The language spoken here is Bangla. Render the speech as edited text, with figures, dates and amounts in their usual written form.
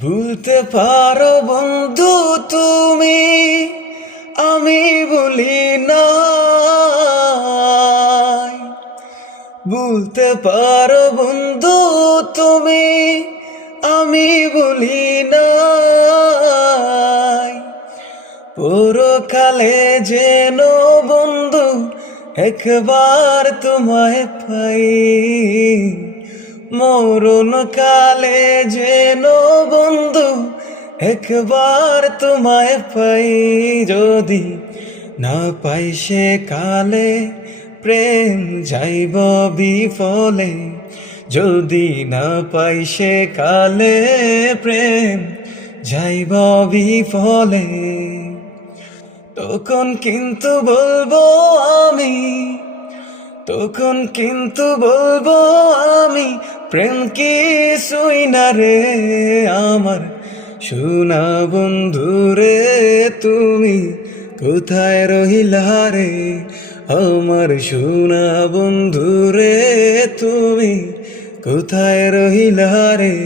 ভুলতে পারো বন্ধু তুমি, আমি বলি না। ভুলতে পারো বন্ধু তুমি, আমি বলি না। পরকালে যেন বন্ধু একবার তোমায় পাই, মরণ কালে যেন বন্ধু একবার তোমায় পাই। যদি না পাই সে কালে প্রেম যাইব বিফলে, যদি না পাই সে কালে প্রেম যাইব বিফলে। তখন কিন্তু বলবো আমি, তখন কিন্তু বলবো আমি, প্রেম কিছুই না রে আমার সোনা বন্ধু রে। তুমি কোথায় রহিলা রে আমার সোনা বন্ধু রে, তুমি কোথায় রহিলা রে।